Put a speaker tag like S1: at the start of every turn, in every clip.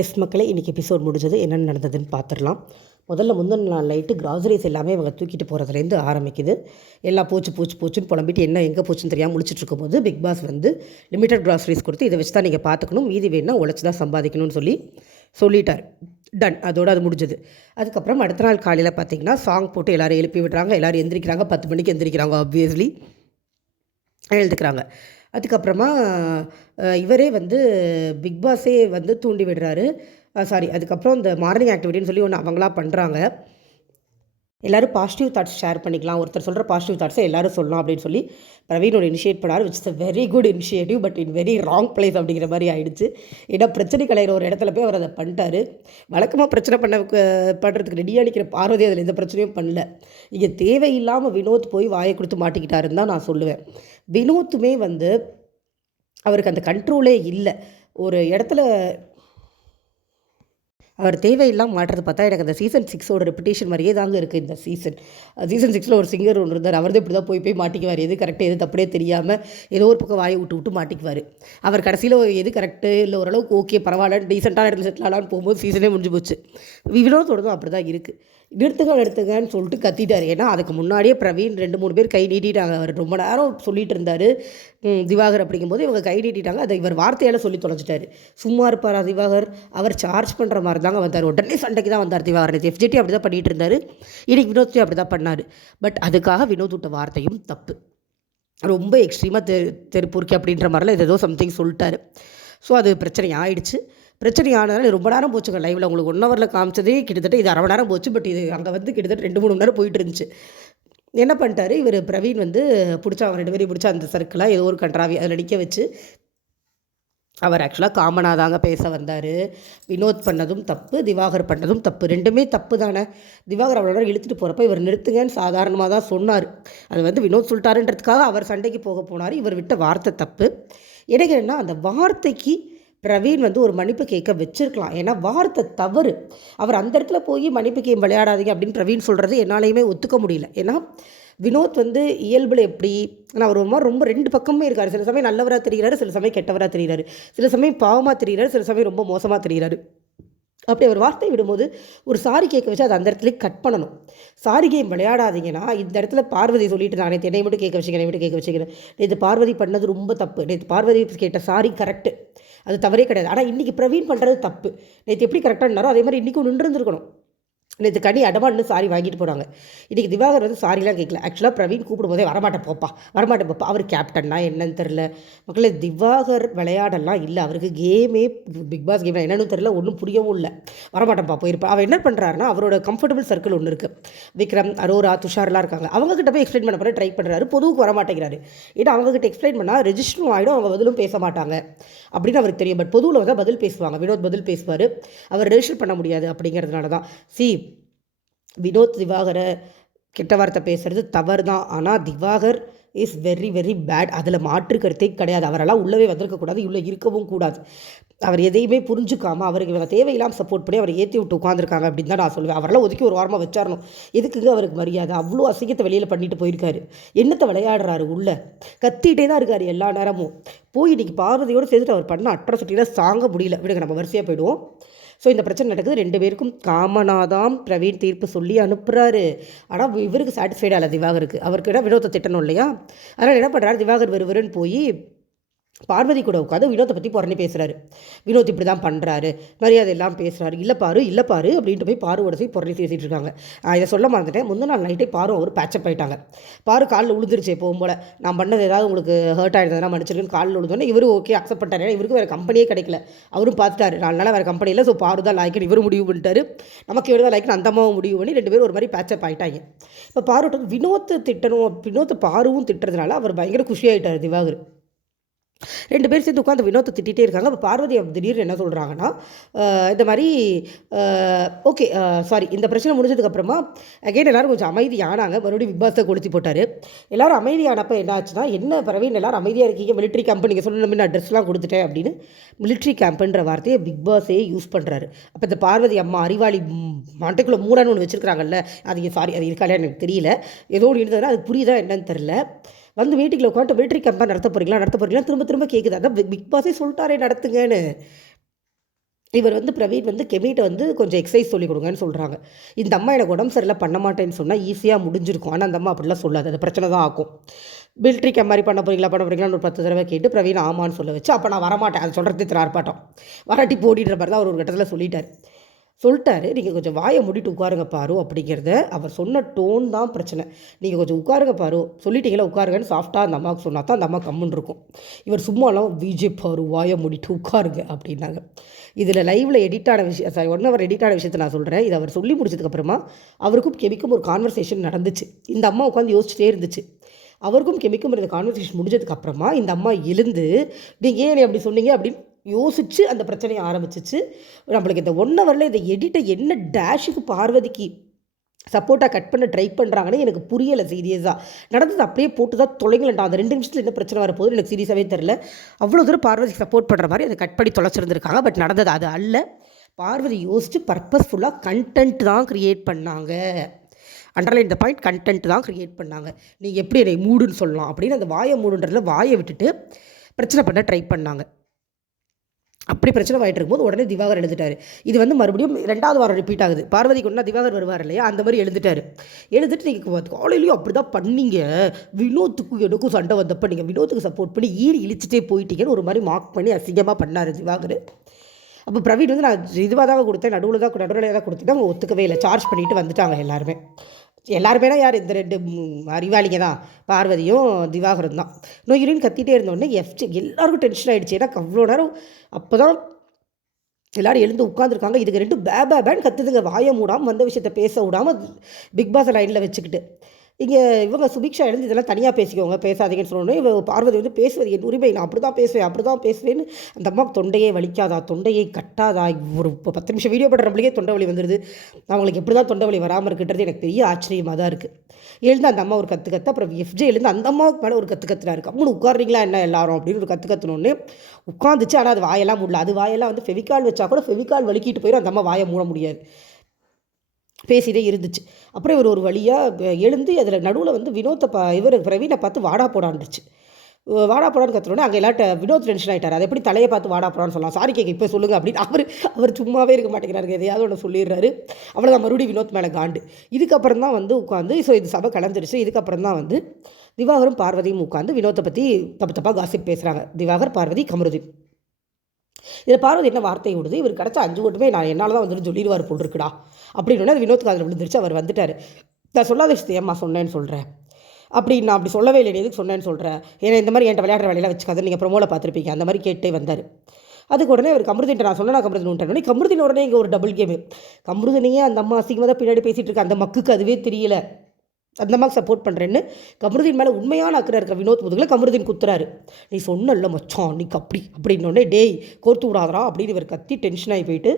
S1: S மக்களை இன்றைக்கி episode முடிஞ்சது. என்னென்ன நடந்ததுன்னு பார்த்துடலாம். முதல்ல முந்தின நாள் நைட்டு கிராசரிஸ் எல்லாமே இவங்க தூக்கிட்டு போகிறதுலேருந்து ஆரம்பிக்குது. எல்லாம் போச்சு போச்சு போச்சுன்னு புலம்பிட்டு என்ன எங்கே போச்சுன்னு தெரியாமல் முழிச்சிட்டு இருக்கும்போது பிக் பாஸ் வந்து லிமிடெட் கிராசரிஸ் கொடுத்து இதை வச்சு தான் நீங்கள் பார்த்துக்கணும். மீதி வேணால் உழைச்சி தான் சம்பாதிக்கணும்னு சொல்லி சொல்லிட்டார். டன் அதோடு அது முடிஞ்சது. அதுக்கப்புறம் அடுத்த நாள் காலையில் பார்த்தீங்கன்னா சாங் போட்டு எல்லோரும் எழுப்பி விடுறாங்க. எல்லோரும் எந்திரிக்கிறாங்க. பத்து மணிக்கு எந்திரிக்கிறாங்க ஆப்வியஸ்லி எழுதுக்கிறாங்க அதுக்கப்புறமா இவரே வந்து பிக் பாஸே வந்து தூண்டி விடுறாரு. சாரி அதுக்கப்புறம் இந்த மார்னிங் ஆக்டிவிட்டின்னு சொல்லி ஒன்று அவங்களா பண்ணுறாங்க எல்லோரும் பாசிட்டிவ் தாட்ஸ் ஷேர் பண்ணிக்கலாம். ஒருத்தர் சொல்கிற பாசிட்டிவ் தாட்ஸை எல்லாரும் சொல்லலாம் அப்படின்னு சொல்லி பிரவீனோட இனிஷியேட் பண்ணார் which is a very good initiative but in very wrong place அப்படிங்கிற மாதிரி ஆயிடுச்சு. ஏன்னா பிரச்சனை கலையிற ஒரு இடத்துல போய் அவர் அதை பண்ணிட்டாரு. வழக்கமாக பிரச்சனை பண்ண பண்ணுறதுக்கு ரெடியாக நிற்கிற பார்வதி அதில் எந்த பிரச்சனையும் பண்ணல. இங்கே தேவையில்லாமல் வினோத் போய் வாயை கொடுத்து மாட்டிக்கிட்டாருன்னு தான் நான் சொல்லுவேன். வினோத்துமே வந்து அவருக்கு அந்த கண்ட்ரோலே இல்லை. ஒரு இடத்துல அவர் தேவையில்லாமல் மாட்டுறது பார்த்தா எனக்கு அந்த சீசன் சிக்ஸோட ரெப்புடேஷன் மாதிரியே தாங்க இருக்குது இந்த சீசன் சீசன் சிக்ஸில் ஒரு சிங்கர் ஒன்று இருந்தார். அவர் இப்படி தான் போய் போய் மாட்டிக்குவார். எது கரெக்டு எது தப்படியே தெரியாமல் ஏதோ ஒரு பக்கம் வாயை விட்டு விட்டு மாட்டிக்குவார். அவர் கடைசியில் எது கரெக்டு இல்லை ஓரளவுக்கு ஓகே பரவாயில்ல டீசெண்டான இடத்துல செட்டில் ஆகலான்னு போகும்போது சீசனே முடிஞ்சு போச்சு. வினோதோடதும் அப்படி தான் இருக்குது நிறுத்துங்க நிறுத்துங்கன்னு சொல்லிட்டு கத்திட்டார். ஏன்னா அதுக்கு முன்னாடியே பிரவீன் ரெண்டு மூணு பேர் கை நீட்டிட்டாங்க. அவர் ரொம்ப நேரம் சொல்லிட்டு இருந்தார். திவாகர் அப்படிங்கும்போது இவங்க கை நீட்டிட்டாங்க. அதை இவர் வார்த்தையால் சொல்லி தொலைச்சிட்டாரு. சும்மா இருப்பார் திவாகர்? அவர் சார்ஜ் பண்ணுற மாதிரி தாங்க வந்தார். உடனே சண்டைக்கு தான் வந்தார் திவாகர். நேற்று எஃப்ஜெட்டி அப்படி தான் பண்ணிகிட்டு இருந்தார். இன்னைக்கு வினோத்ஜி அப்படி தான் பண்ணார். பட் அதுக்காக வினோத் விட்ட வார்த்தையும் தப்பு. ரொம்ப எக்ஸ்ட்ரீமாக தெ தெருப்பூர்க்கி அப்படின்ற மாதிரிலாம் ஏதோ சம்திங் சொல்லிட்டாரு. ஸோ அது பிரச்சனை ஆயிடுச்சு பிரச்சனை ரொம்ப நேரம் போச்சுங்க லைவில் உங்களுக்கு ஒன் ஹவரில் காமிச்சதே கிட்டத்தட்ட இது அரை மணி நேரம் போச்சு பட் இது அங்கே வந்து கிட்டத்தட்ட ரெண்டு மூணு மணி நேரம் போயிட்டு இருந்துச்சு. என்ன பண்ணிட்டாரு இவர் பிரவீன் வந்து பிடிச்சா அவங்க ரெண்டு பேரையும் பிடிச்சா அந்த சர்க்கிளாக ஏதோ ஒரு கண்ட்ராவி அதில் நிற்க வச்சு அவர் ஆக்சுவலாக காமனாக தாங்க பேச வந்தார். வினோத் பண்ணதும் தப்பு திவாகர் பண்ணதும் தப்பு. ரெண்டுமே தப்பு தானே. திவாகர் அவ்வளோ நேரம் இழுத்துட்டு போகிறப்ப இவர் நிறுத்துங்கன்னு சாதாரணமாக தான் சொன்னார். அது வந்து வினோத் சொல்லிட்டாருன்றதுக்காக அவர் சண்டைக்கு போக போனார். இவர் விட்ட வார்த்தை தப்பு. எனக்கு என்ன அந்த வார்த்தைக்கு பிரவீன் வந்து ஒரு மன்னிப்பு கேட்க வச்சிருக்கலாம். ஏன்னா வார்த்தை தவறு. அவர் அந்த இடத்துல போய் மன்னிப்பு கேம் விளையாடாதீங்க அப்படின்னு பிரவீன் சொல்கிறது என்னாலையுமே ஒத்துக்க முடியல. ஏன்னா வினோத் வந்து இயல்பில் எப்படி ஆனால் அவர் ரொம்ப ரொம்ப ரெண்டு பக்கமும் இருக்கார். சில சமயம் நல்லவராக தெரிகிறாரு சில சமயம் கெட்டவராக தெரிகிறாரு சில சமயம் பாவமாக தெரிகிறாரு சில சமயம் ரொம்ப மோசமாக தெரிகிறாரு அப்படி ஒரு வார்த்தை விடும்போது ஒரு சாரி கேட்க வச்சு அதை அந்த இடத்துல கட் பண்ணணும். சாரி கேம் விளையாடாதீங்கன்னா இந்த இடத்துல பார்வதி சொல்லிட்டு நான் நேற்று என்னை மட்டும் கேட்க வச்சுக்கிறேன் மட்டும் கேட்க வச்சுக்கிறேன் நேற்று பார்வதி பண்ணது ரொம்ப தப்பு. நேற்று பார்வதி கேட்ட சாரி கரெக்டு அது தவறே கிடையாது. ஆனால் இன்றைக்கி பிரவீன் பண்ணுறது தப்பு. நேற்று எப்படி கரெக்டாக அதே மாதிரி இன்றைக்கும் நின்றுருந்துருக்கணும். நேற்று கனி அடமான்னு சாரி வாங்கிட்டு போனாங்க. இன்றைக்கி திவாகர் வந்து சாரிலாம் கேட்கல. ஆக்சுவலாக பிரவீன் கூப்பிடும்போதே வரமாட்டேன் போப்பா வரமாட்டேன் போப்பா. அவர் கேப்டன்னா என்னன்னு தெரில மக்களே திவாகர் விளையாடலாம் இல்லை அவருக்கு கேமே பிக் பாஸ் கேம் என்னன்னு தெரில ஒன்றும் புரியவும் இல்லை. வரமாட்டேன்ப்பா போயிருப்பா அவன் என்ன பண்ணுறாருன்னா அவரோட கம்ஃபர்டபுள் சர்க்கிள் ஒன்று இருக்குது விக்ரம் அரோரா துஷார்லாம் இருக்காங்க. அவங்கக்கிட்ட போய் எக்ஸ்பிளைன் பண்ண போகிற ட்ரை பண்ணுறாரு பொதுவுக்கு வர மாட்டேங்கிறாரு ஏன்னா அவங்ககிட்ட எக்ஸ்பிளைன் பண்ணால் ரெஜிஸ்டரும் ஆகிடும் அவங்க பதிலும் பேச மாட்டாங்க. அப்படின்னு அவருக்கு தெரியும். பட் பொதுவில் வந்து பதில் பேசுவாங்க. வினோத் பதில் பேசுவார். அவர் ரெஜிஸ்டர் பண்ண முடியாது அப்படிங்கிறதுனால தான் சி வினோத் திவாகரை கெட்ட வார்த்தை பேசுகிறது தவறு தான் ஆனால் Diwakar is very very bad அதில் மாற்று கருத்தே கிடையாது. அவரெல்லாம் உள்ளவே வந்திருக்கக்கூடாது உள்ளே இருக்கவும் கூடாது. அவர் எதையுமே புரிஞ்சுக்காம அவருக்கு இவங்க தேவையில்லாமல் சப்போர்ட் பண்ணி அவரை ஏற்றி விட்டு உட்காந்துருக்காங்க அப்படின்னு தான் நான் சொல்லுவேன். அவரெல்லாம் ஒதுக்கி ஒரு வாரமாக வச்சாரணும். எதுக்குங்க அவருக்கு மரியாதை? அவ்வளோ அசிங்கத்தை வெளியில் பண்ணிட்டு போயிருக்காரு. என்னத்தை விளையாடுறாரு உள்ள? கத்திகிட்டே தான் இருக்காரு எல்லா நேரமும். போய் இன்னைக்கு பார்வதியோடு சேர்த்துட்டு அவர் பண்ண அட்ராசிட்டியில் தாங்க முடியல. விடுங்க நம்ம வரிசையாக போயிடுவோம். ஸோ இந்த பிரச்சனை நடக்குது. ரெண்டு பேருக்கும் காமனாதாம் பிரவீன் தீர்ப்பு சொல்லி அனுப்புகிறாரு ஆனால் இவருக்கு சாட்டிஸ்ஃபைடாக இல்லை திவாகருக்கு. அவருக்கு என்ன வினோத்தை திட்டணும் இல்லையா? அதனால் என்ன பண்ணுறாரு திவாகர் வருவருன்னு போய் பார்வதி கூட உட்காந்து வினோத்தை பற்றி புறணி பேசுகிறாரு வினோத் இப்படி தான் பண்ணுறாரு மரியாதை எல்லாம் பேசுகிறாரு இல்லை பாரு இல்லை பாரு அப்படின்ட்டு போய் பாருவோட போய் புறணி பேசிகிட்டு இருக்காங்க. இதை சொல்ல மறந்துட்டேன். முந்தின நாள் நைட்டே பாரு அவர் பேச்சப் போயிட்டாங்க பாரு காலில் விழுந்துருச்சு எப்பவும் போல. நான் பண்ணது ஏதாவது உங்களுக்கு ஹர்ட் ஆகிடுதுன்னா மன்னிச்சிருக்குன்னு காலில் விழுந்தோன்னே இவரு ஓகே அக்செப்ட் பண்ணிட்டாரு. ஏன்னா இவருக்கு வேறு கம்பெனியே கிடைக்கல. அவரும் பார்த்துட்டாரு. நாலு நாள் வேறு கம்பெனி இல்லை. ஸோ பாரு தான் லாய்க்குன்னு இவரும் முடிவு பண்ணிட்டாரு. நமக்கு இவர் தான் லாய்க்குன்னு அந்த அம்மாவும் முடிவு பண்ணி ரெண்டு பேரும் ஒரு மாதிரி பேச்சப் ஆகிட்டாங்க இப்போ பாரு வினோத்தை திட்டணும் வினோத்தை பாருவும் திட்டுறதுனால அவர் பயங்கர குஷியாயிட்டார் திவாகர். ரெண்டு பேர் சேர்ந்து உட்காந்து வினோத்தை திட்டிகிட்டே இருக்காங்க. அப்போ பார்வதி திடீர்னு என்ன சொல்கிறாங்கன்னா இந்த மாதிரி ஓகே சாரி இந்த பிரச்சனை முடிஞ்சதுக்கப்புறமா அகைன் எல்லாரும் கொஞ்சம் அமைதியானாங்க. மறுபடியும் பிக் பாஸை கொளுத்தி போட்டார். எல்லோரும் அமைதியானப்போ என்ன ஆச்சுன்னா என்ன பறவைன்னு எல்லாரும் அமைதியாக இருக்கீங்க? மிலிட்ரி கேம்ப் நீங்கள் சொன்ன நான் ட்ரெஸ்லாம் கொடுத்துட்டேன் அப்படின்னு மிலிட்ரி கேம்ப்புன்ற வார்த்தையை பிக் பாஸே யூஸ் பண்ணுறாரு அப்போ இந்த பார்வதி அம்மா அறிவாளி மண்டைக்குள்ளே மூடான்னு ஒன்று வச்சுருக்காங்கல்ல அது சாரி அது இருக்காலே எனக்கு தெரியல. ஏதோ ஒன்று இருந்ததுன்னா அது புரியுதா என்னன்னு தெரில வந்து வீட்டுக்குள்ள உட்காந்து மிலிட்ரி கேம்பாக நடத்த போகிறீங்களா நடத்த போகிறீங்களா திரும்ப திரும்ப கேட்குது அதான் பிக் பாஸே சொல்லிட்டாரே நடத்துங்கன்னு. இவர் வந்து பிரவீன் வந்து கெமிட்ட வந்து கொஞ்சம் எக்ஸசைஸ் சொல்லிக் கொடுங்கன்னு சொல்கிறாங்க இந்த அம்மா எனக்கு உடம்பு சரியில்லை பண்ண மாட்டேன்னு சொன்னால் ஈஸியாக முடிஞ்சிருக்கும். ஆனால் அந்த அம்மா அப்படிலாம் சொல்லாது. அது பிரச்சனை தான் ஆகும் மிலிட்ரி கேம் மாதிரி பண்ண போகிறீங்களா பண்ண போகிறீங்களான்னு ஒரு பத்து தடவை கேட்டு பிரவீன் ஆமான்னு சொல்ல வச்சு அப்போ நான் வரமாட்டேன். அது சொல்கிறது திரு ஆர்ப்பாட்டம். வராட்டி போடின்ற மாதிரி தான் அவர் ஒரு கட்டத்தில் சொல்லிட்டார். சொல்லிட்டாரு நீங்கள் கொஞ்சம் வாயை மூடிட்டு உட்காருங்க பாரு அப்படிங்கிறத அவர் சொன்ன டோன் தான் பிரச்சனை. நீங்கள் கொஞ்சம் உட்காருங்க பாரு சொல்லிட்டீங்களா உட்காருங்கன்னு சாஃப்டாக அந்த அம்மாவுக்கு சொன்னால் தான் அந்த அம்மா கம்முன்னு இருக்கும். இவர் சும்மாலாம் விஜய் பாரு வாயை மூடிட்டு உட்காருங்க அப்படின்னாங்க. இதில் லைவில் எடிட்டான விஷயம் சாரி ஒன் ஹவர் எடிட் ஆன விஷயத்தை நான் சொல்கிறேன் இது அவர் சொல்லி முடிச்சதுக்கப்புறமா அவருக்கும் கெமிக்கும் ஒரு கான்வர்சேஷன் நடந்துச்சு. இந்த அம்மா உட்காந்து யோசிச்சுட்டே இருந்துச்சு. அவருக்கும் கெமிக்கும் இந்த கான்வர்சேஷன் முடிஞ்சதுக்கப்புறமா இந்த அம்மா எழுந்து நீங்கள் ஏன் அப்படி சொன்னீங்க? அப்படின்னு யோசித்து அந்த பிரச்சனையை ஆரம்பிச்சிச்சு. நம்மளுக்கு இந்த ஒன் ஹவரில் இந்த எடிட்டை என்ன டேஷுக்கு பார்வதிக்கு சப்போர்ட்டாக கட் பண்ண ட்ரை பண்ணுறாங்கன்னு எனக்கு புரியலை சீரியஸாக நடந்தது அப்படியே போட்டு தான் தொலைங்களேன்டா. அந்த ரெண்டு நிமிஷத்தில் என்ன பிரச்சனை வரப்போகுது எனக்கு சீரியஸாகவே தெரில அவ்வளோ தூரம் பார்வதிக்கு சப்போர்ட் பண்ணுற மாதிரி அதை கட் பண்ணி தொலைச்சிருந்துருக்காங்க. பட் நடந்தது அது அல்ல. பார்வதி யோசித்து பர்பஸ்ஃபுல்லாக கண்டென்ட் தான் க்ரியேட் பண்ணாங்க. அண்டர்லைன் இந்த பாயிண்ட் கண்டென்ட் தான் க்ரியேட் பண்ணாங்க. நீ எப்படி என்னை மூடுன்னு சொல்லலாம் அப்படின்னு அந்த வாயை மூடுன்றதுல வாயை விட்டுட்டு பிரச்சனை பண்ண ட்ரை பண்ணாங்க. அப்படி பிரச்சனை ஆகிட்டு இருக்கும்போது உடனே திவாகர் எழுந்துட்டார். இது வந்து மறுபடியும் ரெண்டாவது வாரம் ரிப்பீட் ஆகுது. பார்வதிக்கு கொண்டா திவாகர் வருவார் இல்லையா? அந்த மாதிரி எழுந்துட்டார். எழுந்துட்டு நீங்கள் காலையிலையும் அப்படி தான் பண்ணீங்க. வினோத்துக்கும் எனக்கும் சண்டை வந்தப்போ நீங்கள் வினோத்துக்கு சப்போர்ட் பண்ணி ஈடு இழிச்சிட்டே போயிட்டீங்கன்னு ஒரு மாதிரி மார்க் பண்ணி அசிங்கமாக பண்ணார் திவாகர். அப்போ பிரவீன் வந்து நான் இதுவாக தான் கொடுத்தேன் நடுவில் தான் நடுவில் தான் கொடுத்தேன் அவங்க ஒத்துக்கவே இல்லை. சார்ஜ் பண்ணிட்டு வந்துட்டாங்க எல்லாருமே. எல்லாருமேனா யார்? இந்த ரெண்டு அறிவாளிங்க தான் பார்வதியும் திவாகரன் தான். நோயுரின்னு கத்திட்டே இருந்தோடனே எஃப்ஜி எல்லாருக்கும் டென்ஷன் ஆகிடுச்சு ஏன்னா அவ்வளோ நேரம் அப்போ தான் எல்லோரும் எழுந்து உட்காந்துருக்காங்க இதுக்கு ரெண்டு பே பே பேன்னு கத்துதுங்க. வாயை மூடாமல் வந்த விஷயத்த பேச விடாமல் பிக் பாஸ் லைனில் வச்சுக்கிட்டு. இங்கே இவங்க சுபிக்ஷா எழுந்து இதெல்லாம் தனியாக பேசிக்கோங்க பேசாதீங்கன்னு சொன்னோன்னே இவ பார்வதி வந்து பேசுவது என் உரிமை நான் அப்படி தான் பேசுவேன் அப்படி தான் பேசுவேன்னு அந்த அம்மாவுக்கு தொண்டையே வலிக்காதா தொண்டையை கட்டாதா? ஒரு இப்போ பத்து நிமிஷம் வீடியோ பண்ணுற நம்மளுக்கே தொண்டை வலி வந்துடுது அவங்களுக்கு எப்படி தான் தொண்டை வலி வராமல் இருக்குன்றது எனக்கு பெரிய ஆச்சரியமாக தான் இருக்குது எழுந்து அந்த அம்மா ஒரு கற்று கத்து அப்புறம் எஃப்ஜே எழுந்து அந்த அம்மாவுக்கு மேலே ஒரு கற்று கத்துனா இருக்குது அம்மனு உட்காருறீங்களா என்ன எல்லாரும்? அப்படின்னு ஒரு கற்று கத்துனோடனே உட்காந்துச்சு ஆனால் அது வாயெல்லாம் முடியல அது வாயெல்லாம் வந்து ஃபெவிகால் வச்சா கூட ஃபெவிகால் வலிக்கிட்டு போயிடும் அந்த அம்மா வாயை மூட முடியாது. பேசிட்டே இருந்துச்சு. அப்புறம் இவர் ஒரு வழியாக எழுந்து அதில் நடுவில் வந்து வினோத்தை பா இவர் பிரவீனை பார்த்து வாடா போடான்டுச்சு வாடா போடான்னு கத்துனோடனே அங்கே எல்லாட்ட வினோத் டென்ஷன் ஆகிட்டார் அதை எப்படி தலையை பார்த்து வாடா போடான்னு சொல்லலாம். சாரி கேட்க இப்போ சொல்லுங்கள் அப்படின்னு. அவர் அவர் சும்மாவே இருக்க மாட்டேங்கிறாரு எதையாவது ஒன்று சொல்லிடுறாரு. அவ்வளோதான் மறுபடியும் வினோத் மேலே காண்டு. இதுக்கப்புறம் தான் வந்து உட்காந்து ஸோ இது சபை கலந்துருச்சு இதுக்கப்புறம் தான் வந்து திவாகரும் பார்வதியும் உட்காந்து வினோத்தை பற்றி தப்பு தப்பாக காசிப் பேசுகிறாங்க திவாகர் பார்வதி கமருதீன். இதில் பார்வதி என்ன வார்த்தை விடுது? இவர் கிடச்ச அஞ்சு ஓட்டுமே நான் என்னால் தான் வந்துட்டு சொல்லிடுவார் போல் இருக்குடா. அப்படின்னு அது வினோத் காதில் விழுந்துருச்சு. அவர் வந்துட்டார். நான் சொல்லாத விஷயத்தை ஏம்மா சொன்னேன்னு சொல்கிறேன் அப்படி நான் அப்படி சொல்லவே இல்லை எதுக்கு சொன்னேன்னு சொல்கிறேன் ஏன்னா இந்த மாதிரி என்கிட்ட விளையாடுற வேலையெல்லாம் வச்சுக்காது. நீங்கள் ப்ரொமோவில் பார்த்துருப்பீங்க. அந்த மாதிரி கேட்டே வந்தார். அதுக்கு உடனே அவர் கமருதின் நான் சொன்னா கமருதன்? உடனே கமருதீன் உடனே இங்கே ஒரு டபுள் கேமு கமருதீனையே அந்த அம்மா அசிங்கமாக தான் பின்னாடி பேசிகிட்டு இருக்கு. அந்த மக்குக்கு அதுவே தெரியல. அந்த மாதிரி சப்போர்ட் பண்ணுறேன்னு கமருதீன் மேலே உண்மையான அக்கறை இருக்கிற வினோத் முதுகில் கமருதீன் குத்துறாரு. நீ சொன்னல மச்சான் நீ அப்படி அப்படின்னோடனே டேய் கோர்த்து விடாதரா அப்படின்னு இவர் கத்தி டென்ஷன் ஆகி போயிட்டு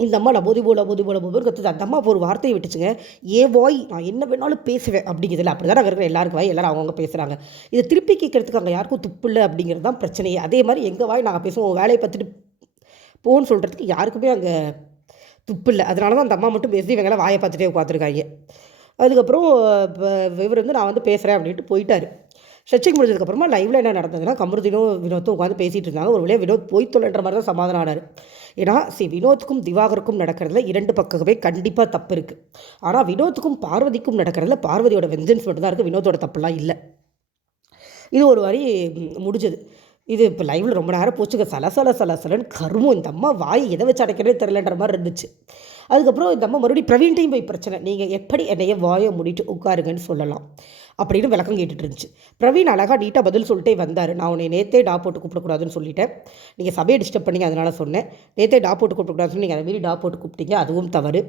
S1: இந்த அம்மா லபோதி போல போதி போல போது கத்துது. அந்த அம்மா ஒரு வார்த்தையை விட்டுச்சுங்க ஏ வாய் நான் என்ன வேணாலும் பேசுவேன் அப்படிங்கிறதுல அப்படி தான் இருக்கிற எல்லாருக்கும் வாய் எல்லாரும் அவங்கவுங்க பேசுகிறாங்க இதை திருப்பி கேட்கறதுக்கு அங்கே யாருக்கும் துப்பு இல்லை அப்படிங்கிறது தான் பிரச்சனையே. அதே மாதிரி எங்கள் வாய் நாங்கள் பேசுவோம் வேலையை பார்த்துட்டு போன்னு சொல்கிறதுக்கு யாருக்குமே அங்கே துப்பு இல்லை. அதனால தான் அந்த அம்மா மட்டும் பேசி இவங்களாம் வாயை பார்த்துட்டே உட்காந்துருக்காங்க அதுக்கப்புறம் இப்போ இவர் வந்து நான் வந்து பேசுகிறேன் அப்படின்ட்டு போயிட்டார். ஸ்ட்ரெச்சிங் முடிஞ்சதுக்கப்புறமா லைவில் என்ன நடந்ததுன்னா கமருதினும் வினோத்தும் உட்காந்து பேசிகிட்டு இருந்தாங்க. ஒரு வழியாக வினோத் போய் தொலைன்ற மாதிரி தான் சமாதானம் ஆனார். ஏன்னா சி வினோத்துக்கும் திவாகருக்கும் நடக்கிறதுல இரண்டு பக்கமே கண்டிப்பாக தப்பு இருக்குது ஆனால் வினோத்துக்கும் பார்வதிக்கும் நடக்கிறதுல பார்வதியோட வெஞ்சன்ஸ் மட்டும் தான் இருக்குது வினோத்தோட தப்புலாம் இல்லை. இது ஒரு வரி முடிஞ்சது. இது இப்போ லைவில் ரொம்ப நேரம் போச்சுங்க. சலசல சலசலன்னு கருமம். இந்த அம்மா வாய் எதை வச்சு அடைக்கிறதே தெரிலன்ற மாதிரி இருந்துச்சு. அதுக்கப்புறம் இந்த அம்மா மறுபடியும் பிரவீன்ட்டையும் போய் பிரச்சனை. நீங்கள் எப்படி என்னைய வாயை முடிட்டு உட்காருங்கன்னு சொல்லலாம். அப்படின்னு விளக்கம் கேட்டுட்டு இருந்துச்சு பிரவீன் அழகாக நீட்டாக பதில் சொல்லிட்டே வந்தார். நான் உன்னை நேத்தே டா போட்டு கூப்பிடக்கூடாதுன்னு சொல்லிட்டேன். நீங்கள் சபையை டிஸ்டர்ப் பண்ணி அதனால் சொன்னேன். நேத்தே டா போட்டு கூப்பிடக்கூடாதுன்னு நீங்கள் அதை மாரி டா போட்டு கூப்பிட்டீங்க அதுவும் தவறு.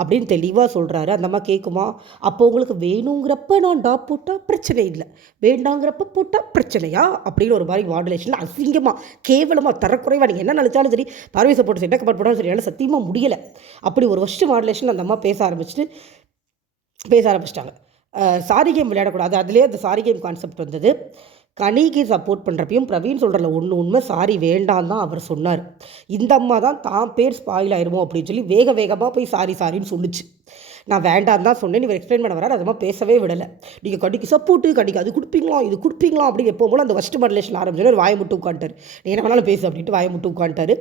S1: அப்படின்னு தெளிவாக சொல்கிறாரு அந்த அம்மா கேட்குமா அப்போ உங்களுக்கு வேணுங்கிறப்ப நான் டா போட்டால் பிரச்சனை இல்லை. வேண்டாங்கிறப்ப போட்டால் பிரச்சனையா? அப்படின்னு ஒரு மாதிரி மாடுலேஷனில் அசிங்கமாக கேவலமாக தரக்குறைவாக நீங்கள் என்ன நினச்சாலும் சரி பார்வை சப்போர்ட் என்ன கமெண்ட் பண்ணாலும் சரி என்னால் சத்தியமாக முடியலை. அப்படி ஒரு வருஷம் மாடுலேஷன் அந்த அம்மா பேச ஆரம்பிச்சுட்டு பேச ஆரம்பிச்சிட்டாங்க. சாரி கேம் விளையாடக்கூடாது. அதுலேயே அந்த சாரி கேம் கான்செப்ட் வந்தது. கனிக்கு சப்போர்ட் பண்ணுறப்பையும் பிரவீன் சொல்கிறல ஒன்று உண்மை சாரி வேண்டாம் தான் அவர் சொன்னார். இந்த அம்மா தான் தான் பேர் ஸ்பாயில் ஆயிருமோ அப்படின்னு சொல்லி வேக வேகமாக போய் சாரி சாரின்னு சொல்லுச்சு. நான் வேண்டாம் தான் சொன்னேன். இவர் எக்ஸ்பிளைன் பண்ண வரார் அதுமாதிரி பேசவே விடலை. நீங்கள் கடிக்கு சப்போர்ட்டு கடிக்கு அது கொடுப்பீங்களா? இது கொடுப்பீங்களா? அப்படி எப்போ போல அந்த ஃபஸ்ட்டு மாடலேஷன் ஆரம்பிச்சு வாயை முட்டு உட்காந்துட்டார் நீ என்ன வேணாலும் பேசு அப்படின்ட்டு வாயை முட்டு உட்காந்துட்டார்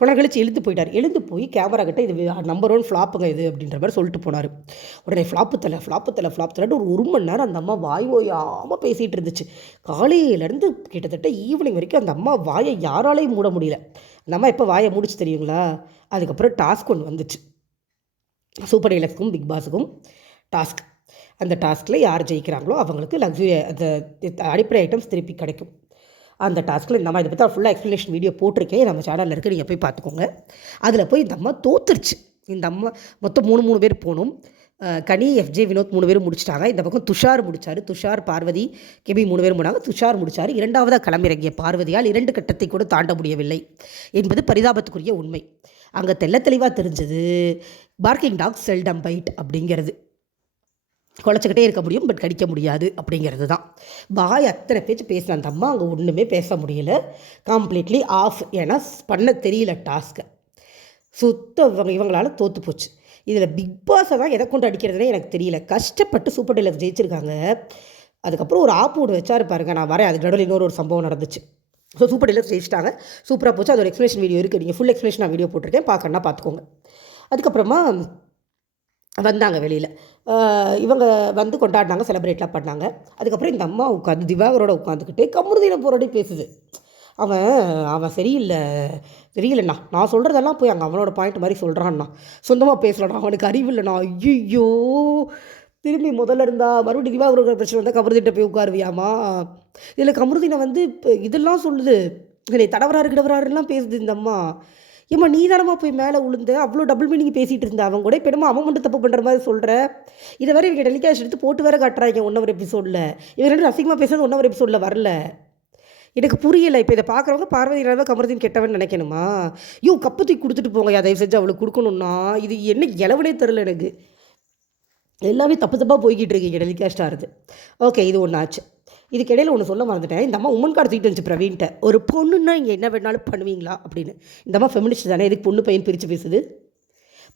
S1: கொஞ்ச கழிச்சு எழுந்து போயிட்டார். எழுந்து போய் கேமரா கிட்ட இது நம்பர் ஒன் ஃப்ளாப்புங்க இது அப்படின்ற மாதிரி சொல்லிட்டு போனார். உடனே ஃப்ளாப்பு தலை ஃப்ளாப்பு தலை ஃப்ளாப் தலைட்டு ஒரு ஒரு மணி நேரம் அந்த அம்மா வாய் ஓயாமல் பேசிகிட்டு இருந்துச்சு. காலையிலேருந்து கிட்டத்தட்ட ஈவினிங் வரைக்கும் அந்த அம்மா வாயை யாராலையும் மூட முடியல. அந்த அம்மா எப்போ வாயை மூடிச்சு தெரியுங்களா? அதுக்கப்புறம் டாஸ்க் ஒன்று வந்துச்சு. சூப்பர் டீலக்ஸ்க்கும் பிக் பாஸுக்கும் டாஸ்க் அந்த டாஸ்கில் யார் ஜெயிக்கிறாங்களோ அவங்களுக்கு லக்ஸுரி அந்த அடிப்படை ஐட்டம்ஸ் திருப்பி கிடைக்கும். அந்த டாஸ்கில் இந்த அம்மா இதை பற்றி ஃபுல்லாக எக்ஸ்ப்ளனேஷன் வீடியோ போட்டிருக்கேன். நம்ம சேனலில் இருக்க நீங்கள் போய் பார்த்துக்கோங்க. அதில் போய் இந்த அம்மா தோத்துருச்சு. இந்த அம்மா மொத்தம் மூணு மூணு பேர் போகணும் கனி எஃப்ஜே வினோத் மூணு பேரும் முடிச்சிட்டாங்க. இந்த பக்கம் துஷார் முடித்தார் துஷார் பார்வதி கெபி மூணு பேரும் போனாங்க. துஷார் முடிச்சார். இரண்டாவதாக களமிறங்கிய பார்வதியால் இரண்டு கட்டத்தை கூட தாண்ட முடியவில்லை என்பது பரிதாபத்துக்குரிய உண்மை. அங்கே தெள்ள தெளிவாக தெரிஞ்சது. பார்க்கிங் டாக் செல்டம் பைட் அப்படிங்கிறது. குழச்சிக்கிட்டே இருக்க முடியும் பட் கடிக்க முடியாது அப்படிங்கிறது தான். வாய் அத்தனை பேச்சு பேசின அந்த அம்மா அங்கே ஒன்றுமே பேச முடியல. கம்ப்ளீட்லி ஆஃப் ஏன்னா பண்ண தெரியல டாஸ்க்கை சுத்த இவங்க இவங்களால தோற்று போச்சு. இதில் பிக் பாஸை தான் எதை கொண்டு அடிக்கிறதுனே எனக்கு தெரியல. கஷ்டப்பட்டு சூப்பர் டீலர் ஜெயிச்சிருக்காங்க. அதுக்கப்புறம் ஒரு ஆப்பு ஒன்று வச்சாரு பாருங்க நான் வரேன். அதுக்கு நடுவில் இன்னொரு ஒரு சம்பவம் நடந்துச்சு. ஸோ சூப்பர் டீலர் ஜெயிச்சிட்டாங்க. சூப்பராக போச்சு. அதோட ஒரு எக்ஸ்ப்ளனேஷன் வீடியோ இருக்குது நீங்கள் ஃபுல் எக்ஸ்ப்ளனேஷன் நான் வீடியோ போட்டிருக்கேன். பார்க்கணுன்னா பார்த்துக்கோங்க அதுக்கப்புறமா வந்தாங்க வெளியில். இவங்க வந்து கொண்டாடினாங்க செலிப்ரேட்லாம் பண்ணாங்க. அதுக்கப்புறம் இந்த அம்மா உட்காந்து திவாகரோட உட்காந்துக்கிட்டு கமருதீனை போராடி பேசுது. அவன் அவன் சரியில்லை. சரியில்லைண்ணா நான் சொல்கிறதெல்லாம் போய் அங்கே அவனோட பாயிண்ட் மாதிரி சொல்கிறான்னா சொந்தமாக பேசலண்ணா. அவனுக்கு அறிவு இல்லைண்ணா. ஐயோ திரும்பி முதல்ல இருந்தால் மறுபடியும் திவாகரோட பிரச்சனை வந்தால் கமருதீன்ட்ட போய் உட்காருவியாமா? இதில் கமருதீனை வந்து இப்போ இதெல்லாம் சொல்லுது. இல்லை தடவராறு கிடவராறுலாம் பேசுது இந்த அம்மா. ஏம்மா நீ தானம்மா போய் மேலே விழுந்து அவ்வளோ டபுள் மீனிங் பேசிகிட்டு இருந்த அவன் கூட? இப்போ என்னமோ அவன் மட்டும் தப்பு பண்ணுற மாதிரி சொல்கிற இதை வேறு இவங்க டெலிகாஸ்ட் எடுத்து போட்டு வேற காட்டுறாங்க ஒன்னவர் எபிசோடில் இவங்க ரெண்டு ரசிகமாக பேசுறது ஒன்றவர் எபிசோடில் வரல. எனக்கு புரியலை. இப்போ இதை பார்க்குறவங்க பார்வதி கமருதீன் கமரத்தின் கெட்டவன் நினைக்கணுமா? ஐயோ கப்பு தூக்கி கொடுத்துட்டு போங்க யா, தயவு செஞ்சு அவளுக்கு கொடுக்கணும்னா. இது என்ன இளவனே தெரில எனக்கு. எல்லாமே தப்பு தப்பாக போய்கிட்டு இருக்கீங்க டெலிகாஸ்ட் ஆகுது ஓகே இது ஒன்று ஆச்சு. இதுக்கு இடையில ஒன்று சொல்ல மறந்துட்டேன். இந்த அம்மா உமன் கார்டு தூக்கிட்டு வந்துச்சு பிரவீன்ட்ட. ஒரு பொண்ணுன்னா இங்கே என்ன வேணாலும் பண்ணுவீங்களா அப்படின்னு. இந்த அம்மா ஃபெமினிஸ்ட் தானே இதுக்கு பொண்ணு பையன் பிரித்து பேசுது?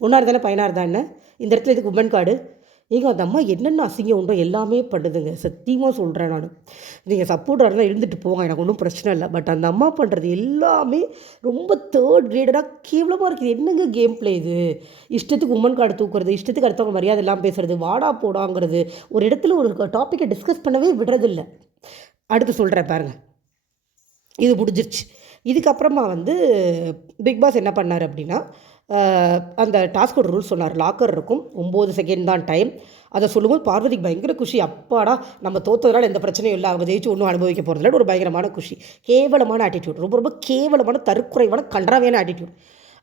S1: பொண்ணாக இருந்தானே பையனாக இருந்தா என்ன? இந்த இடத்துல இதுக்கு உமன் கார்டு ஏங்க அந்த அம்மா என்னென்ன அசிங்கம் உண்டோ எல்லாமே பண்ணுதுங்க. சத்தியமாக சொல்கிறேன் நான். நீங்கள் சப்போர்ட்டாக இருந்தால் இருந்துட்டு போங்க எனக்கு ஒன்றும் பிரச்சனை இல்லை. பட் அந்த அம்மா பண்ணுறது எல்லாமே ரொம்ப தேர்ட் கிரேடடாக கேவலமாக இருக்குது. என்னங்க கேம் பிளே இது? இஷ்டத்துக்கு உமன் கார்டு தூக்குறது இஷ்டத்துக்கு அடுத்தவங்க மரியாதை எல்லாம் பேசுறது வாடா போடாங்கிறது. ஒரு இடத்துல ஒரு டாப்பிக்கை டிஸ்கஸ் பண்ணவே விடுறதில்ல. அடுத்து சொல்கிறேன் பாருங்கள் இது முடிஞ்சிருச்சு. இதுக்கப்புறமா வந்து பிக் பாஸ் என்ன பண்ணார் அப்படின்னா அந்த டாஸ்கோட ரூல் சொன்னார். லாக்கர் இருக்கும். ஒம்பது செகண்ட் தான் டைம் அதை சொல்லும்போது பார்வதிக்கு பயங்கர குஷி. அப்பாடா நம்ம தோத்ததுனால எந்த பிரச்சனையும் இல்லை. அவங்க ஜெயிச்சு ஒன்றும் அனுபவிக்க போகிறதில்ல ஒரு பயங்கரமான குஷி. கேவலமான ஆட்டிடியூட் ரொம்ப ரொம்ப கேவலமான தற்குறைவான கன்றாவியான ஆட்டிடியூட்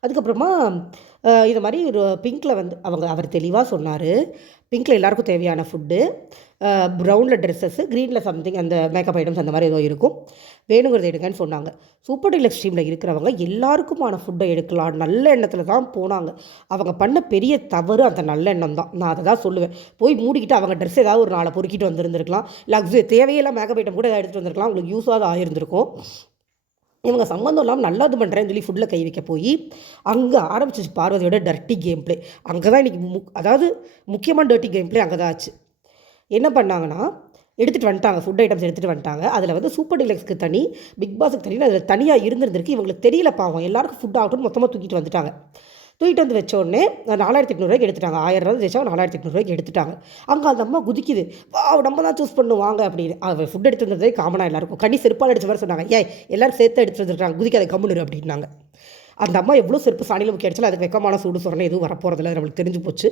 S1: அதுக்கப்புறமா இது மாதிரி ஒரு பிங்க்கில் வந்து அவங்க அவர் தெளிவாக சொன்னார். பிங்க்கில் எல்லாருக்கும் தேவையான ஃபுட்டு ப்ரௌனில் ட்ரெஸ்ஸஸ்ஸு க்ரீனில் சம்திங் அந்த மேக்கப் ஐட்டம்ஸ் அந்த மாதிரி ஏதோ இருக்கும். வேணுங்கிறது எடுங்கன்னு சொன்னாங்க. சூப்பர் டீலக்ஸ் டீமில் இருக்கிறவங்க எல்லாருக்குமான ஃபுட்டை எடுக்கலாம். நல்ல எண்ணத்தில் தான் போனாங்க. அவங்க பண்ண பெரிய தவறு அந்த நல்ல எண்ணம் தான். நான் அதை தான் சொல்லுவேன். போய் மூடிக்கிட்டு அவங்க ட்ரெஸ் ஏதாவது ஒரு நாளை பொறுக்கிட்டு வந்திருந்திருக்கலாம். லக்ஸு தேவையில்லாம் மேக்கப் ஐட்டம் கூட ஏதாவது எடுத்துகிட்டு வந்திருக்கலாம். உங்களுக்கு யூஸாக தான் ஆயிருந்திருக்கும். இவங்க சம்மந்தம் இல்லாமல் நல்லது பண்ணுறேன்னு சொல்லி ஃபுட்டில் கை வைக்க போய் அங்கே ஆரம்பிச்சிச்சு பார்வதியோட டர்ட்டி கேம் பிளே அங்கே தான் இன்றைக்கி முக் அதாவது முக்கியமான டர்ட்டி கேம் ப்ளே அங்கே தான் ஆச்சு. என்ன பண்ணாங்கன்னா எடுத்துகிட்டு வந்துட்டாங்க ஃபுட் ஐட்டம்ஸ் எடுத்துகிட்டு வந்துட்டாங்க. அதில் வந்து சூப்பர் டிலக்ஸ்க்கு தனி பிக் பாஸுக்கு தனி அதில் தனியாக இருந்திருந்திருக்கு. இவங்களுக்கு தெரியல பாவம். எல்லாருக்கும் ஃபுட் ஆகட்டும் மொத்தமாக தூக்கிட்டு வந்துட்டாங்க. தூக்கிட்டு வந்து வச்ச உடனே நாலாயிரத்தி எட்நூறுவாய்க்கு எடுத்துட்டாங்க. ஆயிரம் ரூபாய் ஜெயிச்சா நாலாயிரத்தி எட்நூறுவாய்க்கு எடுத்துட்டாங்க. அங்கே அந்த அம்மா குதிக்குது. வா நம்ம தான் சூஸ் பண்ணுவாங்க அப்படின்னு. அவள் ஃபுட் எடுத்து வந்ததே காமனாக எல்லாருக்கும். கண்ணி செருப்பால் அடிச்ச மாதிரி சொன்னாங்க. ஏய் எல்லாரும் சேர்த்து எடுத்து வந்துருக்காங்க. குதிக்காத கம்முனு அப்படின்னாங்க. அந்த அம்மா எவ்வளோ செருப்பு சாணியில் முக்கிய அடிச்சாலும் அதுக்கு வெக்கமான சூடு சொரணை எதுவும் வரப்போகிறதில்ல நம்மளுக்கு தெரிஞ்சு போச்சு.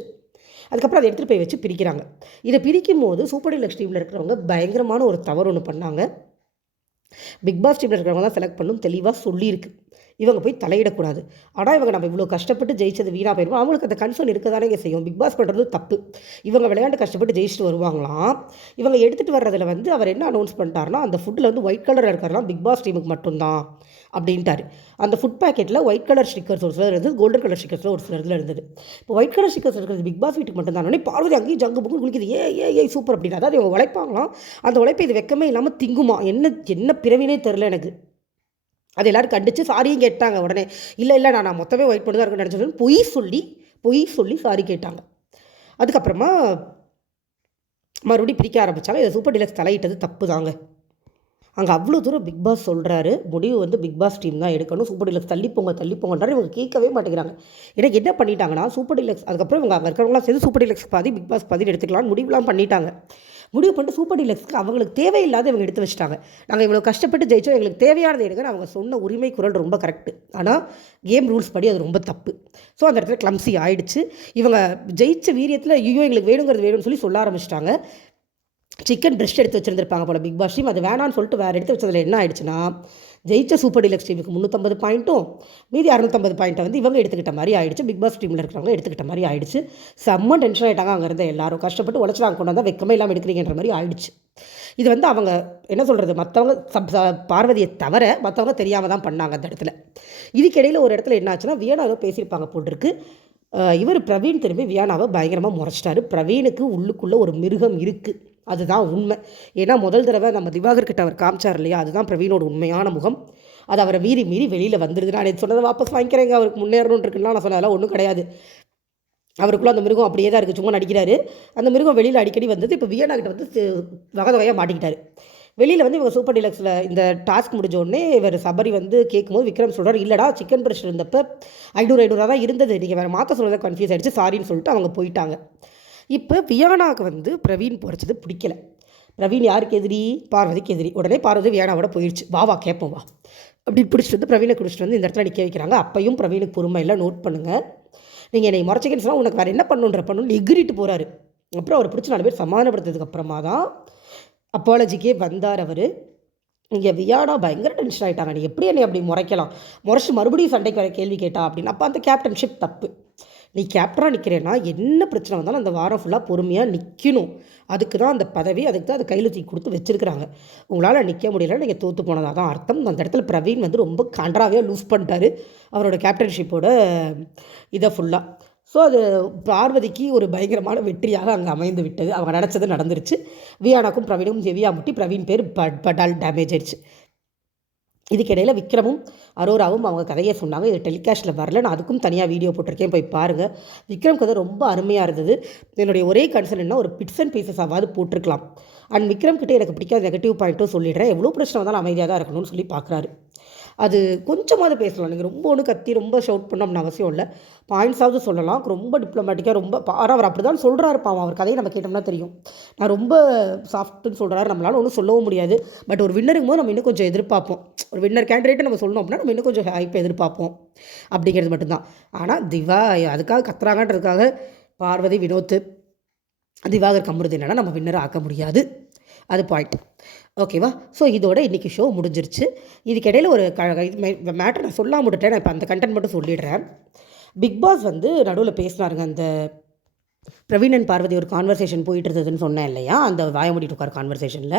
S1: அதுக்கப்புறம் அதை எடுத்துகிட்டு போய் வச்சு பிரிக்கிறாங்க. இதை பிரிக்கும் போது சூப்பர் டீலக்ஸ் டீமில் இருக்கிறவங்க பயங்கரமான ஒரு தவறு ஒன்று பண்ணாங்க. பிக் பாஸ் டீமில் இருக்கிறவங்க தான் செலக்ட் பண்ணும் தெளிவாக சொல்லியிருக்கு. இவங்க போய் தலையிடக்கூடாது. ஆனால் இவங்க நம்ம இவ்வளோ கஷ்டப்பட்டு ஜெயிச்சது வீணாக போயிடுவோம் அவங்களுக்கு அந்த கன்சர்ன் இருக்க தானே செய்யும். பிக் பாஸ் பண்ணுறது தப்பு. இவங்க விளையாண்டு கஷ்டப்பட்டு ஜெயிச்சுட்டு வருவாங்களாம் இவங்க எடுத்துகிட்டு வர்றதுல வந்து அவர் என்ன அனௌன்ஸ் பண்ணிட்டாருன்னா அந்த ஃபுட்டில் வந்து ஒயிட் கலர் இருக்கிறதுலாம் பிக் பாஸ் டீமுக்கு மட்டும்தான் அப்படின்ட்டாரு. அந்த ஃபுட் பேக்கெட்டில் ஒயிட் கலர் ஸ்டிக்கர்ஸ் ஒரு சிலர் இருந்தது கோல்டன் கலர் ஸ்டிக்கர்ஸில் ஒரு சிலர் இதில் இருந்தது. இப்போ ஒயிட் கலர் ஸ்டிக்கர்ஸ் இருக்கிறது பிக் பாஸ் வீட்டுக்கு மட்டும் தான் பார்வதி அங்கேயும் ஜங்கு புக்கு குளிக்குது. ஏ ஏ ஏ சூப்பர் அப்படின்னா. அதாவது இவங்க உழைப்பாங்களாம். அந்த உழைப்பை இது வெக்கமே இல்லாமல் திங்குமா? என்ன என்ன பிறவினே தெரில எனக்கு. அது எல்லோரும் கண்டிச்சு சாரியும் கேட்டாங்க உடனே. இல்லை இல்லை நான் நான் மொத்தமே ஒயிட் பண்ணி தான் இருக்கேன் நினச்சி பொய் சொல்லி பொய் சொல்லி சாரி கேட்டாங்க. அதுக்கப்புறமா மறுபடியும் பிரிக்க ஆரம்பித்தாங்க இதை சூப்பர் டீலக்ஸ் தலையிட்டது தப்பு தாங்க அங்கே அவ்வளோ தூரம் பிக் பாஸ் சொல்கிறாரு முடிவு வந்து பிக் பாஸ் டீம் தான் எடுக்கணும். சூப்பர் டிலக்ஸ் தள்ளி போங்க தள்ளி போங்கன்றாரு. இவங்க கேட்கவே மாட்டேங்கிறாங்க. எனக்கு என்ன பண்ணிட்டாங்கன்னா சூப்பர் டிலக்ஸ் அதுக்கப்புறம் இவங்க அங்கே இருக்கிறவங்களாம் சேர்ந்து சூப்பர் டிலக்ஸ் பாதி பிக் பாஸ் பாதி எடுத்துக்கலாம்னு முடிவுலாம் பண்ணிட்டாங்க. முடிவு பண்ணிட்டு சூப்பர் டீலக்ஸ்க்கு அவங்களுக்கு தேவையில்லாத இவங்க எடுத்து வச்சிட்டாங்க. நாங்கள் இவ்வளோ கஷ்டப்பட்டு ஜெயிச்சோம் எங்களுக்கு தேவையானது எடுங்க. அவங்க சொன்ன உரிமை குரல் ரொம்ப கரெக்டு ஆனால் கேம் ரூல்ஸ் படி அது ரொம்ப தப்பு. ஸோ அந்த இடத்துல கிளம்சி ஆயிடுச்சு. இவங்க ஜெயிச்ச வீரியத்தில் ஐயோ எங்களுக்கு வேணுங்கிறது வேணும்னு சொல்லி சொல்ல ஆரம்பிச்சிட்டாங்க. சிக்கன் பிரஷ் எடுத்து வச்சுருந்துருப்பாங்க போல பிக் பாஸ் டீம் அது வேணான்னு சொல்லிட்டு வேறு எடுத்து வச்சதில் என்ன ஆயிடுச்சுன்னா ஜெயிச்ச சூப்பர் டீலக்ஸ் டீமுக்கு முந்நூற்றம்பது பாயிண்ட்டும் மீதி அறுநூத்தம்பது பாயிண்ட்டை வந்து இவங்க எடுத்துக்கிட்ட மாதிரி ஆயிடுச்சு. பிக் பாஸ் டீமில் இருக்கிறவங்க எடுத்துக்கிட்ட மாதிரி ஆயிடுச்சு. செம்ம டென்ஷன் ஆகிட்டாங்க அங்கே இருந்த எல்லாரும். கஷ்டப்பட்டு உழைச்சி கொண்டு வந்தால் வெக்கமே இல்லாமல் எடுக்கிறீங்கன்ற மாதிரி ஆயிடுச்சு. இது வந்து அவங்க என்ன சொல்கிறது மற்றவங்க சப் ச- பார்வதியை தவிர மற்றவங்க தெரியாமல் தான் பண்ணாங்க அந்த இடத்துல. இதுக்கிடையில் ஒரு இடத்துல என்ன ஆச்சுன்னா வியனா ஏதோ பேசியிருப்பாங்க போட்டிருக்கு இவர் பிரவீன் திரும்பி வியானாவை பயங்கரமாக முறைச்சிட்டாரு. பிரவீனுக்கு உள்ளுக்குள்ளே ஒரு மிருகம் இருக்குது அதுதான் உண்மை. ஏன்னா முதல் தடவை நம்ம திவாகர்கிட்ட அவர் காமிச்சார் இல்லையா? அதுதான் பிரவீனோட உண்மையான முகம். அது அவரை மீறி மீறி வெளியில் வந்துடுது நான் சொன்னதை வாபஸ் வாங்கிக்கிறேங்க. அவருக்கு முன்னேறணும்னு இருக்குன்னா நான் சொன்னதெல்லாம் ஒன்றும் கிடையாது. அவருக்குள்ளே அந்த மிருகம் அப்படியே தான் இருக்குது சும்மா நடிக்கிறாரு. அந்த மிருகம் வெளியில் அடிக்கடி வந்தது. இப்போ வியனா கிட்ட வந்து வகை வகையாக மாட்டிக்கிட்டாரு. வெளியில் வந்து இவங்க சூப்பர் டிலக்ஸில் இந்த டாஸ்க் முடிஞ்ச உடனே இவர் சபரி வந்து கேட்கும்போது விக்ரம் சொல்கிறார் இல்லைடா சிக்கன் பிரஷர் இருந்தப்போ ஐநூறு ஐநூறுரூவா தான் இருந்தது. நீங்கள் வேறு மாற்ற சொல்கிறத கன்ஃபியூஸ் ஆகிடுச்சு சாரின்னு சொல்லிட்டு அவங்க போயிட்டாங்க. இப்போ வியானாவுக்கு வந்து பிரவீன் போகிறச்சது பிடிக்கல. பிரவீன் யாருக்கு எதிரி? பார்வதிக்கு எதிரி. உடனே பார்வதி வியானாவோட போயிடுச்சு வா வா கேட்போம் வா. அப்படி பிடிச்சிட்டு வந்து பிரவீனை குடிச்சிட்டு வந்து இந்த இடத்துல நிற்க வைக்கிறாங்க. அப்பையும் பிரவீனுக்கு பொறுமை இல்லை. நோட் பண்ணுங்கள் நீங்கள் என்னை முறைச்சிக்கன்னு சொன்னால் உனக்கு வேறு என்ன பண்ணுன்ற பண்ணுன்னு எகிரிட்டு போகிறாரு அப்புறம் அவர் பிடிச்சி நாலு பேர் சமாதானப்படுத்ததுக்கு அப்புறமா தான் அப்பாலஜிக்கே வந்தார் அவர். இங்கே வியானா பயங்கர டென்ஷன் ஆகிட்டாங்க நீ எப்படி என்னை அப்படி முறைக்கலாம்? முறைச்சி மறுபடியும் சண்டைக்கு வர கேள்வி கேட்டா அப்படின்னு. அப்போ அந்த கேப்டன்ஷிப் தப்பு. நீ கேப்டனாக நிற்கிறேன்னா என்ன பிரச்சனை வந்தாலும் அந்த வாரம் ஃபுல்லாக பொறுமையாக நிற்கணும் அதுக்கு தான் அந்த பதவி அதுக்கு தான் அதை கையில் தூக்கி கொடுத்து வச்சிருக்கிறாங்க. உங்களால் நிற்க முடியல நீங்கள் தோற்று போனதாக தான் அர்த்தம். அந்த இடத்துல பிரவீன் வந்து ரொம்ப கன்றாவே லூஸ் பண்ணிட்டாரு. அவரோட கேப்டன்ஷிப்போட இதை ஃபுல்லாக ஸோ அது பார்வதிக்கு ஒரு பயங்கரமான வெற்றியாக அங்கே அமைந்து விட்டது. அவங்க நினச்சது நடந்துருச்சு. வியானாக்கும் பிரவீனுக்கும் ஹெவியாக முட்டி பிரவீன் பேர் பட் பட்டால் டேமேஜ் ஆயிடுச்சு. இதுக்கிடையில் விக்ரமும் அரோராவும் அவங்க கதையை சொன்னாங்க. இது டெலிகாஸ்ட்டில் வரல. நான் அதுக்கும் தனியாக வீடியோ போட்டிருக்கேன். போய் பாருங்கள் விக்ரம் கதை ரொம்ப அருமையாக இருந்தது. என்னுடைய ஒரே கன்சர்ன் என்ன ஒரு பிட்ஸ் அண்ட் பீசஸ் ஆகாது போட்டிருக்கலாம். அண்ட் விக்ரம் கிட்டே எனக்கு பிடிக்காத நெகட்டிவ் பாயிண்ட்டும் சொல்லிடுறேன். எவ்வளோ பிரச்சனை வந்தாலும் அமைதியாக தான் இருக்கணும்னு சொல்லி பார்க்குறாரு அது கொஞ்சமாவது பேசலாம் நீங்கள் ரொம்ப ஒன்று கத்தி ரொம்ப ஷவுட் பண்ணணும்னு அவசியம் இல்லை. பாயிண்ட்ஸாவது சொல்லலாம். ரொம்ப டிப்ளமேட்டிக்காக ரொம்ப ஆனால் அவர் அப்படி தான் சொல்கிறாரு பாவம். அவர் கதையை நம்ம கேட்டோம்னா தெரியும். நான் ரொம்ப சாஃப்ட்டுன்னு சொல்கிறாரு நம்மளால ஒன்றும் சொல்லவும் முடியாது. பட் ஒரு வின்னருக்கும் போது நம்ம இன்னும் கொஞ்சம் எதிர்பார்ப்போம். ஒரு வின்னர் கேண்டிடேட்டை நம்ம சொல்லணும் அப்படின்னா நம்ம இன்னும் கொஞ்சம் ஹைப் எதிர்பார்ப்போம். அப்படிங்கிறது மட்டும்தான். ஆனால் திவா அதுக்காக கத்துறாங்கன்றதுக்காக பார்வதி வினோத் திவாகர் கம்முறது என்னென்னா நம்ம வின்னர் ஆக்க முடியாது. அது பாயிண்ட் ஓகேவா ஸோ இதோட இன்றைக்கி ஷோ முடிஞ்சிருச்சு. இதுக்கிடையில் ஒரு க மேட்ரு நான் சொல்லாமல் விட்டுட்டேன். நான் இப்போ அந்த கண்டென்ட் மட்டும் சொல்லிடுறேன். பிக் பாஸ் வந்து நடுவில் பேசினாருங்க அந்த பிரவீணன் பார்வதி ஒரு கான்வர்சேஷன் போயிட்டு இருந்ததுன்னு சொன்னேன் இல்லையா? அந்த வாய மூடிட்டு உட்கார் கான்வர்சேஷனில்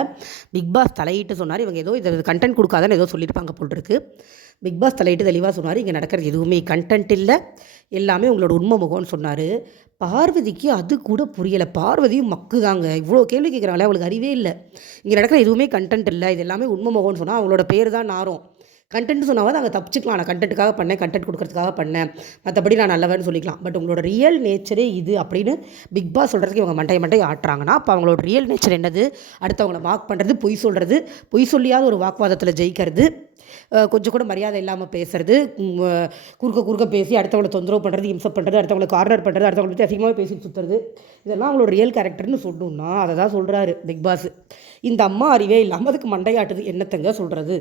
S1: பிக் பாஸ் தலையிட்டு சொன்னார் இவங்க ஏதோ இது கண்டென்ட் கொடுக்காதன்னு ஏதோ சொல்லியிருப்பாங்க போட்டிருக்கு பிக் பாஸ் தலையிட்டு தெளிவாக சொன்னார். இங்கே நடக்கிறது எதுவுமே கண்டென்ட் இல்லை. எல்லாமே உங்களோட உண்மை முகம்னு சொன்னார். பார்வதிக்கு அது கூட புரியலை. பார்வதியும் மக்கு தாங்க இவ்வளோ கேள்வி கேட்குறாங்களே அவளுக்கு அறிவே இல்லை. இங்கே நடக்கிற எதுவுமே கண்டென்ட் இல்லை. இது எல்லாமே உண்மை முகம்னு சொன்னால் அவங்களோட பேர் தான் நாரும். கண்டென்ட் சொன்னால் அங்கே தப்பிச்சுக்கலாம். நான் கண்டென்ட்டுக்காக பண்ணேன் கண்டென்ட் கொடுக்கறதுக்காக பண்ணேன். மற்றபடி நான் நல்லவன்னு சொல்லிக்கலாம். பட் உங்களோட ரியல் நேச்சரே இது அப்படின்னு பிக் பாஸ் சொல்கிறதுக்கு இவங்க மண்டை மண்டை ஆட்டுறாங்கன்னா அப்போ அவங்களோட ரியல் நேச்சர் என்னது? அடுத்தவங்களை மார்க் பண்ணுறது பொய் சொல்கிறது பொய் சொல்லியாவது ஒரு வாக்குவாதத்தில் ஜெயிக்கிறது. கொஞ்சம் கூட மரியாதை இல்லாமல் பேசுறது. குறுக்க குறுக்க பேசி அடுத்தவங்களை தொந்தரவு பண்ணுறது இம்சப் பண்ணுறது அடுத்தவங்களை கார்னர் பண்ணுறது அடுத்தவங்களை பற்றி அதிகமாக பேசி சுற்றுறது இதெல்லாம் அவங்களோட ரியல் கேரக்டர்னு சொல்லணும்னா அதை தான் சொல்கிறாரு பிக் பாஸ் இந்த அம்மா அறிவே இல்லாமல் அதுக்கு மண்டையாட்டுது. என்னத்தங்க சொல்கிறது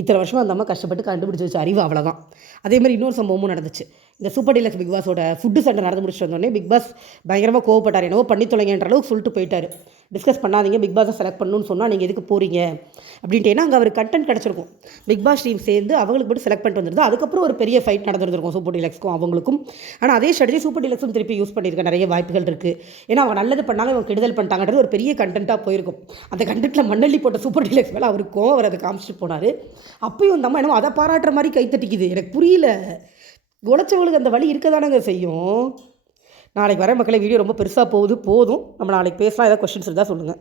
S1: இத்தனை வருஷமாக அந்த அம்மா கஷ்டப்பட்டு கண்டுபிடிச்சி வச்ச அறிவு அவ்வளோதான் அதே மாதிரி இன்னொரு சம்பவமும் நடந்துச்சு. இந்த சூப்பர் டீலக்ஸ் பிக் பாஸோட ஃபுட்டு சண்டை நடந்து முடிச்சுட்டு வந்தோடனே பிக் பாஸ் பயங்கரமாக கோவப்பட்டார். என்னவோ பண்ணி தொலைங்கன்ற அளவுக்கு சொல்லிட்டு போயிட்டார். டிஸ்கஸ் பண்ணாதீங்க. பிக் பாஸை செலக்ட் பண்ணணும்னு சொன்னால் நீங்கள் எதுக்கு போகிறீங்க அப்படின்ட்டு ஏன்னா அங்கே அவர் கண்டென்ட் கிடச்சிருக்கும். பிக் பாஸ் டீம் சேர்ந்து அவங்களுக்கு மட்டும் செலக்ட் பண்ணிட்டு வந்துருது. அதுக்கப்புறம் ஒரு பெரிய ஃபைட் நடந்துருந்துருக்கும் சூப்பர் டிலக்ஸ்க்கும் அவங்களுக்கும். ஆனால் அதே ஸ்ட்ராட்டஜி சூப்பர் டிலக்ஸும் திருப்பி யூஸ் பண்ணியிருக்க நிறைய வாய்ப்புகள் இருக்குது ஏன்னா அவங்க நல்லது பண்ணாங்க இவங்க கெடுதல் பண்ணிட்டாங்கன்றது ஒரு பெரிய கண்டென்ட்டாக போயிருக்கும். அந்த கண்டென்ட்டில் மண்ணள்ளி போட்ட சூப்பர் டிலக்ஸ் மேலே அவருக்கும் அவர் அதை காமிச்சிட்டு போனார். அப்பயும் அந்த அம்மா என்னமோ அதை பாராட்டுற மாதிரி கைத்தட்டிக்குது எனக்கு புரியல. உழைச்சவங்களுக்கு அந்த வழி இருக்க தானங்க செய்யும். நாளைக்கு வர மக்களை வீடியோ ரொம்ப பெருசாக போகுது போதும். நம்ம நாளைக்கு பேசலாம். ஏதாவது கொஷின்ஸ் இருந்தால் சொல்லுங்கள்